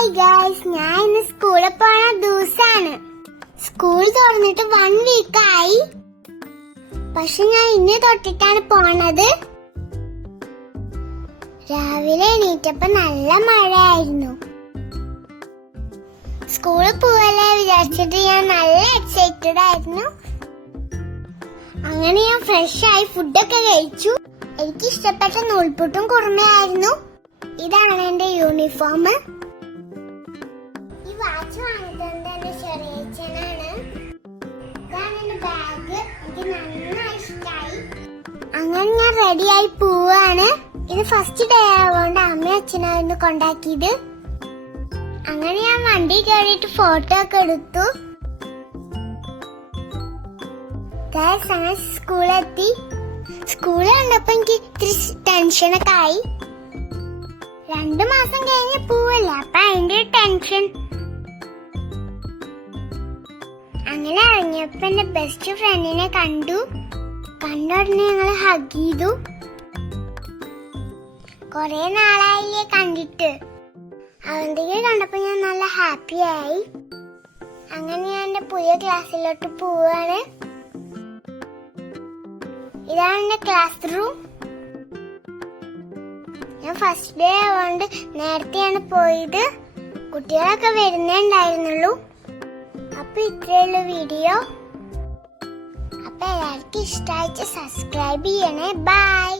Hi guys, ഞാൻ ഇന്ന് സ്കൂളിൽ പോണ ദിവസാണ്. സ്കൂൾ തുറന്നിട്ട് 1 വീക്കായി. പക്ഷെ ഞാൻ ഇന്ന് തൊട്ടിട്ടാണ് പോണത്. രാവിലെ എണീറ്റപ്പോ നല്ല മഴയായിരുന്നു. സ്കൂളിൽ പോവല്ലേ വിചാരിച്ചിട്ട് ഞാൻ നല്ല എക്സൈറ്റഡ് ആയിരുന്നു. അങ്ങനെ ഞാൻ ഫ്രഷ് ആയി ഫുഡൊക്കെ കഴിച്ചു. എനിക്ക് ഇഷ്ടപ്പെട്ട നൂൽപുട്ടും കുറുമയായിരുന്നു. ഇതാണ് എന്റെ യൂണിഫോം. ഈ വാച്ച് വാങ്ങിത്തത് എന്റെ ചെറിയച്ഛനാണ്. ഇതാണ് എന്റെ ബാഗ്. എനിക്ക് നന്നായി ഇഷ്ടമായി. അങ്ങനെ ഞാൻ റെഡിയായി പോവാണ്. ഇത് ഫസ്റ്റ് ഡേ ആയതുകൊണ്ട് അമ്മയും അച്ഛനായിരുന്നു കൊണ്ടാക്കിയത്. അങ്ങനെ ഞാൻ വണ്ടി കയറിയിട്ട് ഫോട്ടോ ഒക്കെ എടുത്തു. അങ്ങനെ സ്കൂളെത്തി. സ്കൂളിൽ കണ്ടപ്പോ എനിക്ക് ഇത്തിരി ടെൻഷനൊക്കെ ആയി. 2 മാസം കഴിഞ്ഞ് പോവല്ലേ, അപ്പൊ അതിന്റെ ടെൻഷൻ. അങ്ങനെ ഇറങ്ങിയപ്പോ എന്റെ ബെസ്റ്റ് ഫ്രണ്ടിനെ കണ്ട ഉടനെ ഞങ്ങള് ഹഗ് ചെയ്തു. കൊറേ നാളായില്ലേ കണ്ടിട്ട്. അവന്തിക്ക് കണ്ടപ്പോ ഞാൻ നല്ല ഹാപ്പി ആയി. അങ്ങനെ ഞാൻ എന്റെ പുതിയ ക്ലാസ്സിലോട്ട് പോവാണ്. ഇതാണ് എന്റെ ക്ലാസ് റൂം. ഞാൻ ഫസ്റ്റ് ഡേ ആയതുകൊണ്ട് നേരത്തെയാണ് പോയത്. കുട്ടികളൊക്കെ വരുന്നുണ്ടായിരുന്നുള്ളൂ. അപ്പൊ ഇത്രയുള്ള വീഡിയോ. അപ്പൊ എല്ലാവർക്കും ഇഷ്ടമായിട്ട് സബ്സ്ക്രൈബ് ചെയ്യണേ. ബൈ.